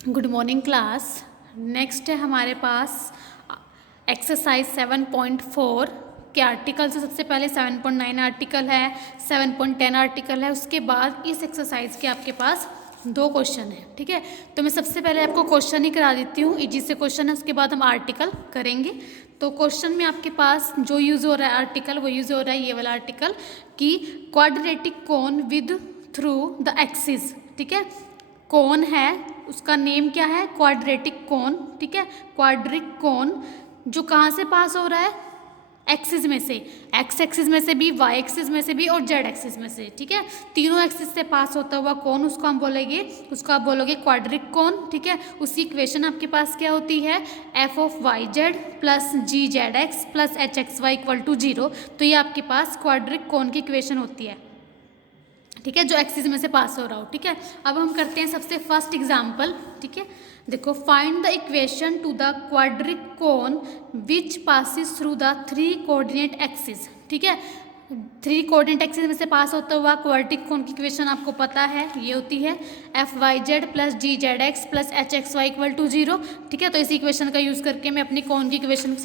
Good morning class. Next है हमारे पास exercise 7.4 के आर्टिकल से सबसे पहले 7.9 आर्टिकल है, 7.10 आर्टिकल है। उसके बाद इस एक्सरसाइज के आपके पास दो क्वेश्चन है। ठीक है, तो मैं सबसे पहले आपको क्वेश्चन ही करा देती हूँ, इजी से क्वेश्चन है, उसके बाद हम आर्टिकल करेंगे। तो क्वेश्चन में आपके पास जो यूज़ हो रहा है आर्टिकल, वो यूज़ हो रहा है ये वाला आर्टिकल कि quadratic cone with through the axis. ठीक है, कोन है, उसका नेम क्या है, क्वाड्रेटिक कोन। ठीक है, क्वाड्रिक कोन जो कहाँ से पास हो रहा है, एक्सिस में से, एक्स एक्सिस में से भी, वाई एक्सिस में से भी और जेड एक्सिस में से। ठीक है, तीनों एक्सिस से पास होता हुआ कोन, उसको हम बोलेंगे, उसको आप बोलोगे क्वाड्रिक कोन। ठीक है, उसकी इक्वेशन आपके पास क्या होती है, F of Y Z plus G Z X plus H X Y equal to 0। तो ये आपके पास क्वाड्रिक कोन की इक्वेशन होती है। ठीक है, जो एक्सिस में से पास हो रहा हो। ठीक है, अब हम करते हैं सबसे फर्स्ट एग्जाम्पल। ठीक है, देखो, find the equation two the quadric cone which passes through the 3 coordinate axis. ठीक है, 3 कोऑर्डिनेट एक्सिस में से पास होता हुआ क्वाड्रिक कोन की इक्वेशन आपको पता है, ये होती है F Y Z plus G Z X plus H X Y equal to 0। ठीक है, तो इस इक्वेशन का यूज़ करके मैं अपनी कोन की इक्वेशन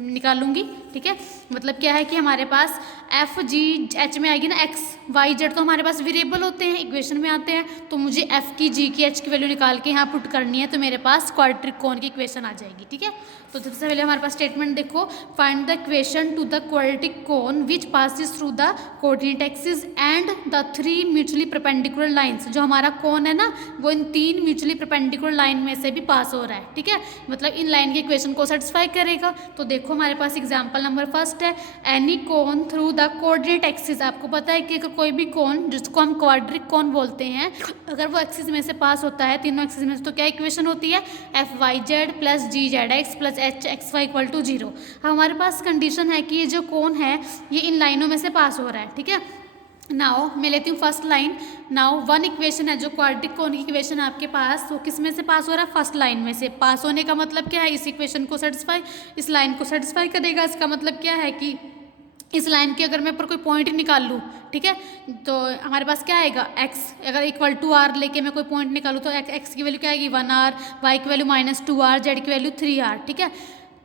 निकालूंगी। ठीक है, मतलब क्या है कि हमारे पास एफ जी एच में आएगी ना, एक्स वाई जेड तो हमारे पास वेरिएबल होते हैं, इक्वेशन में आते हैं, तो मुझे एफ की जी की एच की वैल्यू निकाल के यहाँ पुट करनी है, तो मेरे पास क्वाड्रिक कोन की इक्वेशन आ जाएगी। ठीक है, तो सबसे पहले हमारे पास स्टेटमेंट देखो, find the equation two the quadric cone which passes through the coordinate axis and the 3 mutually perpendicular lines. जो हमारा कोन है ना, वो इन 3 म्यूचुअली परपेंडिकुलर लाइन में से भी पास हो रहा है। ठीक है, मतलब इन लाइन की इक्वेशन को सेटिस्फाई करेगा। तो देखो हमारे पास एग्जाम्पल नंबर फर्स्ट है, any cone through the coordinate axis. आपको पता है कि कोई भी कोन जिसको हम क्वाड्रिक कोन बोलते हैं, अगर वो एक्सिस में से पास होता है, तीनों एक्सिस में से, तो क्या इक्वेशन होती है, F Y Z plus G Z X plus H X Y equal to 0। अब हमारे पास कंडीशन है कि ये जो कोन है ये इन लाइनों में से पास हो रहा है। ठीक है, नाउ मैं लेती हूँ first line. Now one equation है, जो क्वाड्रिक कोन की इक्वेशन है आपके पास, वो किस में से पास हो रहा है, फर्स्ट लाइन में से। पास होने का मतलब क्या है, इस इक्वेशन को सेटिस्फाई, इस लाइन को सेटिस्फाई करेगा। इसका मतलब क्या है कि इस लाइन की अगर मैं पर कोई पॉइंट निकाल लूँ, ठीक है, तो हमारे पास क्या आएगा, एक्स अगर इक्वल टू आर लेके मैं कोई पॉइंट निकालूँ तो एक्स की वैल्यू क्या आएगी 1 आर, वाई की वैल्यू -2 आर, जेड की वैल्यू 3 आर। ठीक है,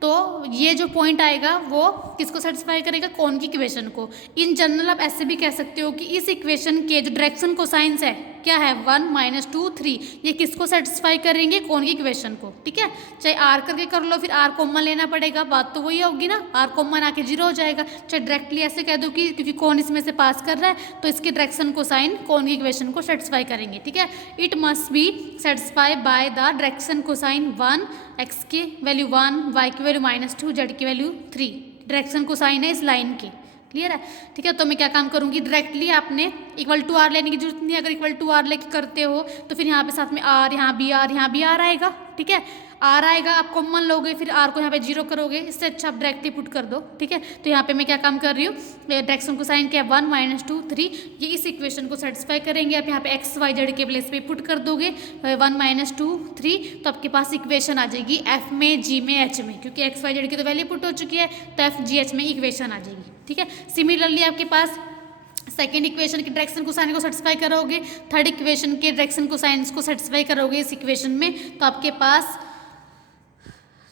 तो ये जो पॉइंट आएगा वो किसको सेटिस्फाई करेगा, कोन की इक्वेशन को। इन जनरल आप ऐसे भी कह सकते हो कि इस इक्वेशन के जो डायरेक्शन कोसाइंस है क्या है, 1 -2 3, ये किसको सेटिस्फाई करेंगे, कोन की इक्वेशन को। ठीक है, चाहे आर करके कर लो, फिर आर कॉमन लेना पड़ेगा, बात तो वही होगी ना, आर कॉमन आके 0 हो जाएगा। चाहे डायरेक्टली ऐसे कह दो कि क्योंकि कोन इसमें से पास कर रहा है तो इसके डायरेक्शन कोसाइन कोन की इक्वेशन को सेटिस्फाई करेंगे। ठीक है, it must be satisfy by the direction cosine 1, x की वैल्यू 1, वाई की वैल्यू -2, जेड की वैल्यू 3। डायरेक्शन कोसाइन है इस लाइन के, क्लियर है। ठीक है, तो मैं क्या काम करूंगी, डायरेक्टली आपने इक्वल टू आर लेने की जरूरत नहीं है। अगर इक्वल टू आर लेके करते हो तो फिर यहाँ पे साथ में आर, यहाँ भी आर, यहाँ भी आर आएगा। ठीक है, आर आएगा, आप कॉमन लोगे, फिर आर को यहाँ पे 0 करोगे, इससे अच्छा आप डायरेक्टली पुट कर दो। ठीक है, तो यहाँ पे मैं क्या काम कर रही हूँ, डायरेक्शन को साइन क्या है 1 -2 3, ये इस इक्वेशन को सेटिस्फाई करेंगे। आप यहाँ पे एक्स वाई जेड के प्लेस पे पुट कर दोगे 1 -2 3, तो आपके पास इक्वेशन आ जाएगी एफ में, जी में, एच में, क्योंकि एक्स वाई जेड की तो वैल्यू पुट हो चुकी है, तो एफ जी एच में इक्वेशन आ जाएगी। ठीक है, सिमिलरली आपके पास सेकेंड इक्वेशन के डायरेक्शन कोसाइन को सेटिस्फाई करोगे, थर्ड इक्वेशन के डायरेक्शन कोसाइंस को सेटिस्फाई करोगे इस इक्वेशन में, तो आपके पास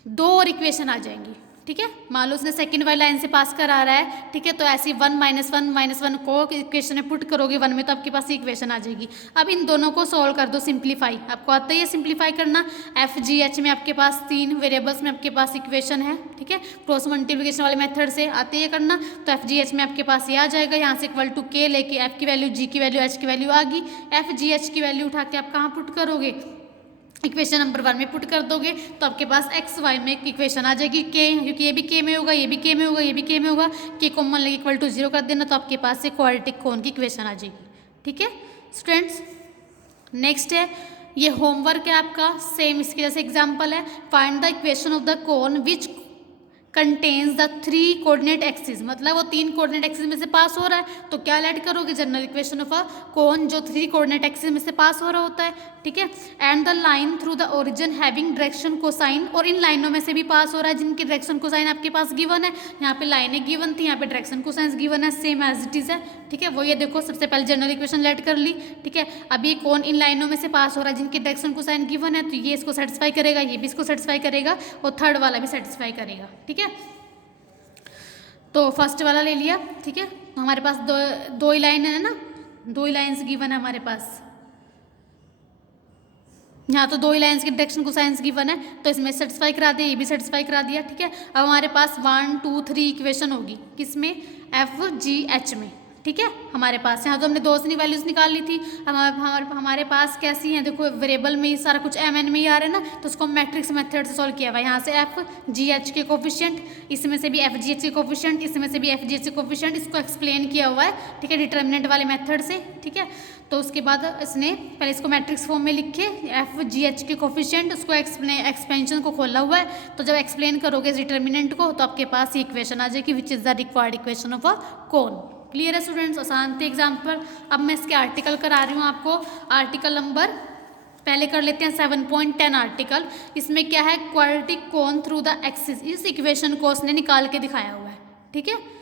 2 और इक्वेशन आ जाएंगी। ठीक है, मान लो उसने सेकंड वाली लाइन से पास करा रहा है। ठीक है, तो ऐसी 1 -1 को इक्वेशन में पुट करोगे 1 में, तो आपके पास इक्वेशन आ जाएगी। अब इन दोनों को सॉल्व कर दो, सिंप्लीफाई, आपको आता ही है सिंप्लीफाई करना। एफ जी एच में आपके पास 3 वेरिएबल्स में आपके पास इक्वेशन है। ठीक है, क्रॉस मल्टीप्लिकेशन वाले मेथड से आते ही करना, तो एफ जी एच में आपके पास ये आ जाएगा, यहाँ से इक्वल टू के लेके एफ की वैल्यू, जी की वैल्यू, एच की वैल्यू आ गई। एफ जी एच की वैल्यू उठा के आप कहाँ पुट करोगे, इक्वेशन नंबर 1 में पुट कर दोगे, तो आपके पास एक्स वाई में इक्वेशन आ जाएगी के, क्योंकि ये भी के में होगा, ये भी के में होगा, ये भी के में होगा, के कॉमन लेके इक्वल टू 0 कर देना, तो आपके पास से क्वाड्रेटिक कोन की इक्वेशन आ जाएगी। ठीक है स्टूडेंट्स, नेक्स्ट है, ये होमवर्क है आपका, सेम इसके जैसे एग्जाम्पल है, find the equation of the cone which contains the 3 coordinate axis, मतलब वो 3 कोऑर्डिनेट एक्सिस में से पास हो रहा है, तो क्या लेट करोगे, जनरल इक्वेशन ऑफ अ कोन जो 3 कोऑर्डिनेट एक्सिस में से पास हो रहा होता है, ठीक है। And the line through the origin having direction cosine, और इन लाइनों में से भी पास हो रहा है जिनकी डायरेक्शन कोसाइन आपके पास गिवन है। यहाँ पे लाइनें गिवन थी, यहाँ पे डायरेक्शन कोसाइन गिवन है, सेम एज इट इज है, ठीक है। वो ये देखो, सबसे पहले जनरल इक्वेशन लेट कर ली, ठीक है। अब ये कौन इन लाइनों में से पास हो रहा है जिनकी डायरेक्शन कोसाइन गिवन है, तो ये इसको सेटिस्फाई करेगा, ये भी इसको सेटिस्फाई करेगा, और थर्ड वाला भी सेटिस्फाई करेगा, ठीक है। तो फर्स्ट वाला ले लिया, ठीक है। तो हमारे पास दो ही लाइन है ना, 2 ही लाइन्स गिवन है हमारे पास, यहाँ तो 2 ही लाइन्स की डायरेक्शन कोसाइंस गिवन है, तो इसमें सेटिस्फाई करा दिया, ये भी सेटिस्फाई करा दिया, ठीक है। अब हमारे पास 1 2 3 इक्वेशन होगी, किसमें, एफ जी एच में, ठीक है। हमारे पास यहाँ तो हमने 2 से वैल्यूज निकाल ली थी, हमारे पास कैसी हैं, देखो वेरिएबल में ही सारा कुछ एम एन में ही आ रहा है ना, तो उसको मैट्रिक्स मेथड से सॉल्व किया हुआ है। यहाँ से एफ जी एच के कोफिशिएंट, इसमें से भी एफ जी एच के कोफिशिएंट, इसमें से भी एफ जी एच के कोफिशिएंट, इसको एक्सप्लेन किया हुआ है, ठीक है, डिटर्मिनेंट वाले मेथड से, ठीक है। तो उसके बाद इसने पहले इसको मैट्रिक्स फॉर्म में लिखे, एफ जी एच के कोफिशिएंट, उसको एक्सपेंशन को खोला हुआ है, तो जब एक्सप्लेन करोगे डिटर्मिनेंट को तो आपके पास ये इक्वेशन आ जाएगी, which is the required equation of a cone. Clear है स्टूडेंट्स, आसान थे एग्जाम्पल। अब मैं इसके आर्टिकल करा रही हूँ आपको, आर्टिकल नंबर पहले कर लेते हैं 7.10 आर्टिकल। इसमें क्या है, quadratic cone through the axis, इस इक्वेशन को उसने निकाल के दिखाया हुआ है, ठीक है।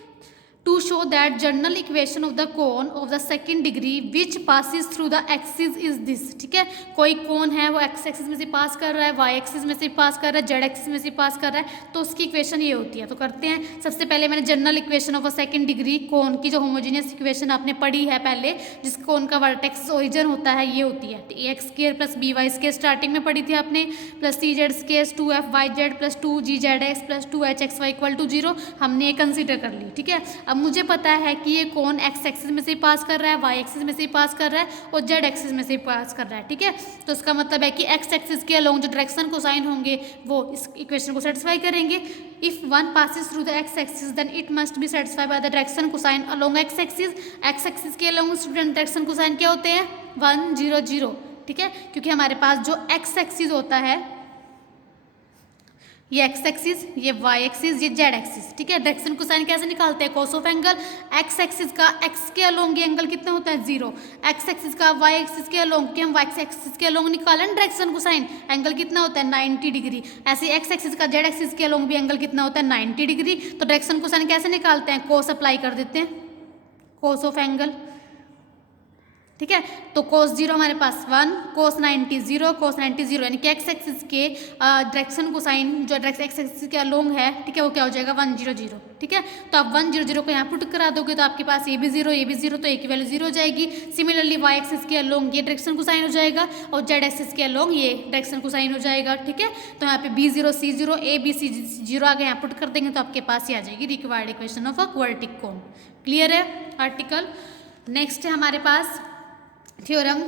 To show that general equation of the cone of the second degree which passes through the axis is this, ठीक है। कोई कोन है वो एक्स एक्सिस में से पास कर रहा है, वाई एक्सिस में से पास कर रहा है, जेड एक्सिस में से पास कर रहा है, तो उसकी इक्वेशन ये होती है। तो करते हैं, सबसे पहले मैंने general equation of a second degree cone की जो होमोजीनियस इक्वेशन आपने पढ़ी है पहले, जिस कोन का वर्टेक्स ओरिजिन होता है, ये होती है A X square plus B Y square, starting में पढ़ी थी आपने, plus C Z square 2f Y Z plus 2g Z X plus 2h X Y equal to 0, हमने ये कंसिडर कर ली, ठीक है। अब मुझे पता है कि ये कौन एक्स एक्सिस में से पास कर रहा है, वाई एक्सिस में से पास कर रहा है, और जेड एक्सिस में से पास कर रहा है, ठीक है। तो इसका मतलब है कि एक्स एक्सिस के अलोंग जो डायरेक्शन कोसाइन होंगे वो इस इक्वेशन को सेटिस्फाई करेंगे। If one passes through the X axis then it must be satisfy by the direction cosine along X axis. X axis के अलोंग स्टूडेंट डायरेक्शन कोसाइन क्या होते हैं, 1 0 0, ठीक है। क्योंकि हमारे पास जो एक्स एक्सिस होता है, ये एक्स एक्सिस, ये वाई एक्सिस, ये जेड एक्सिस, ठीक है। डायरेक्शन कोसाइन कैसे निकालते हैं, cos of angle, x axis का एक्स के अलोंग ये एंगल कितना होता है 0, एक्स एक्सिस का वाई एक्सिस के अलोंग, कि हम वाई एक्सिस के अलोंग निकालें डायरेक्शन कोसाइन, एंगल कितना होता है 90 डिग्री। ऐसे एक्स एक्सिस का जेड एक्सिस के अलोंग भी एंगल कितना होता है 90 डिग्री। तो डायरेक्शन कोसाइन कैसे निकालते हैं, कोस अप्लाई कर देते हैं, कोस ऑफ एंगल, ठीक है। तो कोस 0 हमारे पास 1, कोस 90 0, कोस 90 0, यानी कि एक्स एक्सिस के डायरेक्शन कोसाइन जो एक्स एक्सिस के अलोंग है, ठीक है, वो क्या हो जाएगा 1 0 0, ठीक है। तो आप 1 0 0 को यहाँ पुट करा दोगे तो आपके पास ये भी 0 ये भी 0, तो ए की वैल्यू 0 हो जाएगी। सिमिलरली वाई एक्सिस के अलोंग ये डायरेक्शन कोसाइन हो जाएगा, और जेड एक्सिस के अलोंग ये डायरेक्शन कोसाइन हो जाएगा, ठीक है। तो यहाँ पे B0 C0 A B C 0 आगे यहाँ पुट कर देंगे तो आपके पास ये आ जाएगी required equation of a quadratic cone. Clear है आर्टिकल। नेक्स्ट है हमारे पास थ्योरम,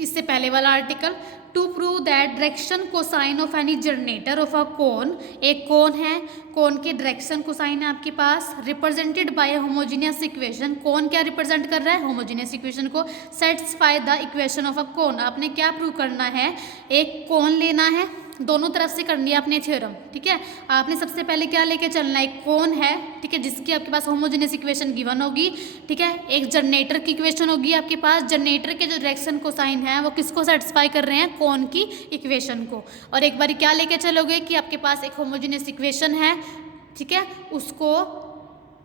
इससे पहले वाला article, to prove that direction cosine of any generator of a cone, एक कोन है, कोन के डायरेक्शन कोसाइन है आपके पास, represented by a homogeneous equation. Cone क्या रिप्रेजेंट कर रहा है, होमोजेनियस इक्वेशन को, satisfy the equation of a cone. आपने क्या प्रूव करना है, एक कोन लेना है, दोनों तरफ से करनी है अपने थ्योरम, ठीक है। आपने सबसे पहले क्या लेके चलना है, कौन है, ठीक है, जिसकी आपके पास होमोजेनियस इक्वेशन गिवन होगी, ठीक है। एक जनरेटर की इक्वेशन होगी आपके पास, जनरेटर के जो डायरेक्शन कोसाइन है वो किसको सेटिस्फाई कर रहे हैं, कौन की इक्वेशन को। और एक बार क्या लेके चलोगे कि आपके पास एक होमोजेनियस इक्वेशन है, ठीक है, उसको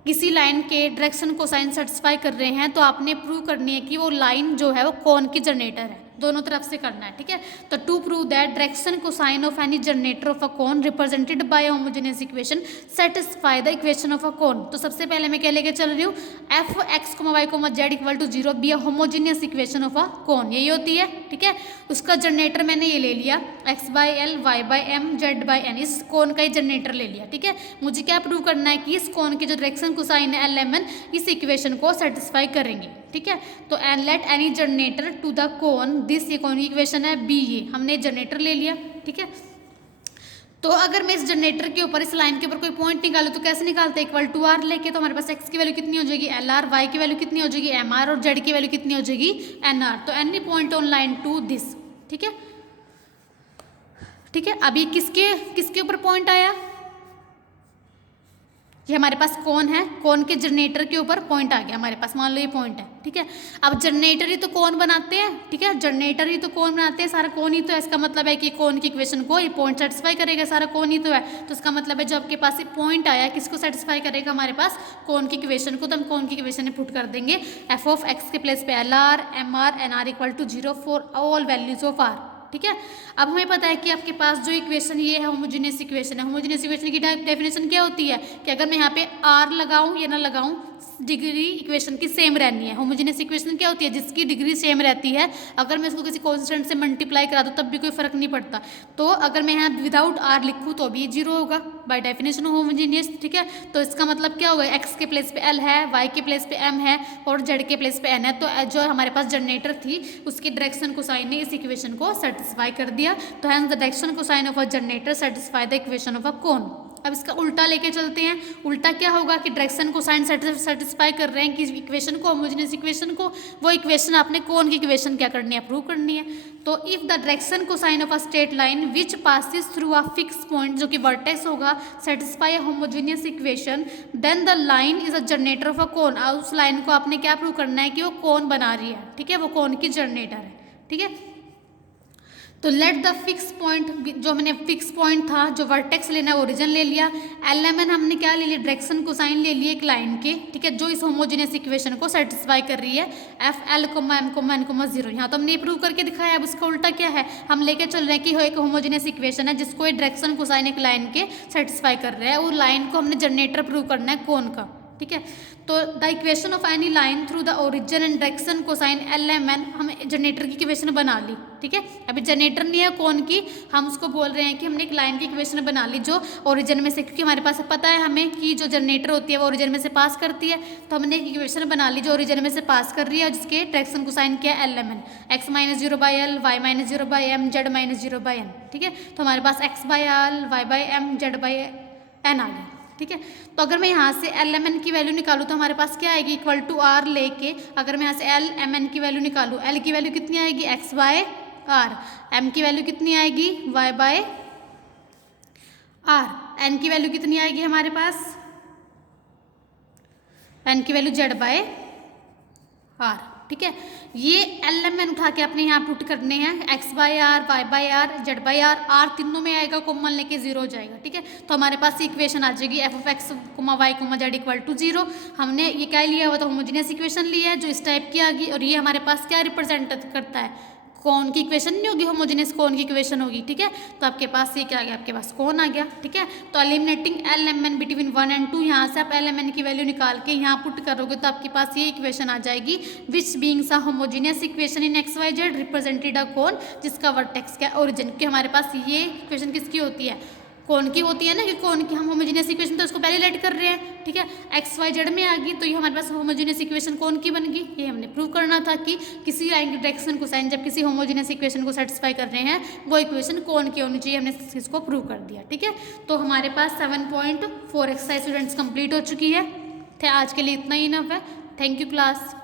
किसी लाइन के डायरेक्शन कोसाइन सेटिस्फाई कर रहे हैं, तो आपने प्रूव करनी है कि वो लाइन जो है वो कौन की जनरेटर है, दोनों तरफ से करना है, ठीक है। तो to prove that direction cosine of any generator of a cone represented by homogeneous equation satisfy the equation of a cone. तो सबसे पहले मैं क्या लेके चल रही हूँ, F X Y Z equal to 0 be a homogeneous equation of a cone, यही होती है, ठीक है। उसका जनरेटर मैंने ये ले लिया, X by L Y by M Z by N, इस कोन का ही जनरेटर ले लिया, ठीक है। मुझे क्या प्रूव करना है कि इस कोन की जो डायरेक्शन कोसाइन है एल एम एन इस इक्वेशन को सेटिस्फाई करेंगे, ठीक है। तो and let any generator to the cone this, ये कौन की इक्वेशन है बी, ये हमने जनरेटर ले लिया, ठीक है। तो अगर मैं इस जनरेटर के ऊपर इस लाइन के ऊपर कोई पॉइंट निकालूं तो कैसे निकालते हैं, इक्वल टू आर लेके, तो हमारे पास एक्स की वैल्यू कितनी हो जाएगी एल आर, वाई की वैल्यू कितनी हो जाएगी एम आर, और जेड की वैल्यू कितनी हो जाएगी एन आर। तो any point on line to this, ठीक है, ठीक है। अभी किसके ऊपर पॉइंट आया, ये हमारे पास कोन है, कोन के जनरेटर के ऊपर पॉइंट आ गया हमारे पास, मान लो ये पॉइंट है, ठीक है। अब जनरेटर ही तो कोन बनाते हैं, ठीक है, जनरेटर ही तो कोन बनाते हैं, सारा कोन ही तो है। इसका मतलब है कि कोन की इक्वेशन को ये पॉइंट सेटिस्फाई करेगा, सारा कोन ही तो है। तो इसका मतलब है जो आपके पास ये पॉइंट आया किसको सेटिस्फाई करेगा, हमारे पास कोन की इक्वेशन को। तो हम कोन की इक्वेशन में पुट कर देंगे एफ ऑफ एक्स के प्लेस पे L R M R N R equal to 0 for all values of R, ठीक है। अब हमें पता है कि आपके पास जो इक्वेशन ये है होमोजेनियस इक्वेशन है। होमोजेनियस इक्वेशन की डेफिनेशन क्या होती है कि अगर मैं यहाँ पे आर लगाऊं या ना लगाऊं, डिग्री इक्वेशन की सेम रहनी है। होमोजेनियस इक्वेशन क्या होती है, जिसकी डिग्री सेम रहती है। अगर मैं इसको किसी कांस्टेंट से मल्टीप्लाई करा दूं तब भी कोई फर्क नहीं पड़ता। तो अगर मैं यहाँ विदाउट आर लिखूँ तो भी 0 होगा बाय डेफिनेशन होमोजेनियस, ठीक है। तो इसका मतलब क्या होगा, एक्स के प्लेस पे एल है, वाई के प्लेस पे एम है और जेड के प्लेस पे एन है। तो जो हमारे पास जनरेटर थी उसकी डायरेक्शन कोसाइन ने इस इक्वेशन को सेटिस्फाई कर दिया। तो hence the direction cosine of a generator satisfy the equation of a cone. अब इसका उल्टा लेके चलते हैं। उल्टा क्या होगा कि डायरेक्शन कोसाइन सेटिस्फाई कर रहे हैं कि इक्वेशन को, होमोजेनियस इक्वेशन को। वो इक्वेशन आपने कोन की इक्वेशन क्या करनी है, प्रूव करनी है। तो if the direction cosine of a straight line which passes through a fix point, जो कि वर्टेक्स होगा, satisfy a homogeneous equation, then the line is a generator of a cone. उस लाइन को आपने क्या प्रूव करना है कि वो कोन बना रही है, ठीक है, वो कोन की जनरेटर है, ठीक है। तो लेट द फिक्स पॉइंट, जो हमने फिक्स पॉइंट था, जो वर्टेक्स लेना है ओरिजिन ले लिया। एल एम एन हमने क्या ले लिया, डायरेक्शन कोसाइन ले लिए एक लाइन के, ठीक है, जो इस होमोजेनियस इक्वेशन को सेटिस्फाई कर रही है। F L comma M comma N comma 0, यहाँ तो हमने प्रूव करके दिखाया। अब उसका उल्टा क्या है, हम लेके चल रहे हैं कि एक होमोजेनियस इक्वेशन है जिसको ये डायरेक्शन कोसाइन एक लाइन के सेटिस्फाई कर रहा है। वो लाइन को हमने जनरेटर प्रूव करना है कोन का, ठीक है। तो the equation of any line through the origin and direction cosine L M N, हम जनरेटर की इक्वेशन बना ली, ठीक है। अभी जनरेटर नहीं है कोन की, हम उसको बोल रहे हैं कि हमने एक लाइन की इक्वेशन बना ली जो ओरिजिन में से, क्योंकि हमारे पास पता है हमें कि जो जनरेटर होती है वो ओरिजिन में से पास करती है। तो हमने एक इक्वेशन बना ली जो ओरिजिन में से पास कर रही है, जिसके डायरेक्शन कोसाइन क्या है, L M N, X minus 0 by L, Y minus 0 by M, Z minus 0 by N, ठीक है। तो हमारे पास X by L, Y by M, Z by N आ गया, ठीक है। तो अगर मैं यहाँ से एल एम एन की वैल्यू निकालूँ तो हमारे पास क्या आएगी, इक्वल टू आर लेके अगर मैं यहाँ से एल एम एन की वैल्यू निकालूँ, एल की वैल्यू कितनी आएगी, एक्स बाय आर, एम की वैल्यू कितनी आएगी, वाई बाय आर, एन की वैल्यू कितनी आएगी हमारे पास, एन की वैल्यू जेड बाय आर, ठीक है। ये एल एम एन उठा के अपने यहाँ पुट करने हैं, X by R, Y by R, Z by R, R तीनों में आएगा, कॉमन लेके 0 हो जाएगा, ठीक है। तो हमारे पास इक्वेशन आ जाएगी F of X comma Y comma Z equal to 0। हमने ये क्या लिया हुआ था, होमोजेनियस इक्वेशन लिया है जो इस टाइप की आ गई, और ये हमारे पास क्या रिप्रेजेंट करता है, कोन की इक्वेशन नहीं होगी, होमोजेनियस कोन की इक्वेशन होगी, ठीक है। तो आपके पास ये क्या आ गया, आपके पास कोन आ गया, ठीक है। तो eliminating L M N between 1 और 2, यहाँ से आप एल एम एन की वैल्यू निकाल के यहाँ पुट करोगे तो आपके पास ये इक्वेशन आ जाएगी, which beings a homogeneous equation in X Y Z represented a cone जिसका वर्टेक्स क्या ओरिजिन, क्योंकि हमारे पास ये इक्वेशन किसकी होती है, कोन की होती है ना, कि कोन की हम होमोजेनियस इक्वेशन तो उसको पहले लेट कर रहे हैं, ठीक है। एक्स वाई जेड में आ गई तो ये हमारे पास होमोजेनियस इक्वेशन कोन की बन गई। ये हमने प्रूव करना था कि किसी लाइन की डायरेक्शन कोसाइन जब किसी होमोजेनियस इक्वेशन को सेटिस्फाई कर रहे हैं वो इक्वेशन कोन की होनी चाहिए, हमने इसको प्रूव कर दिया, ठीक है। तो हमारे पास 7.4 एक्सरसाइज स्टूडेंट्स कंप्लीट हो चुकी है। आज के लिए इतना ही इनफ है। Thank you class.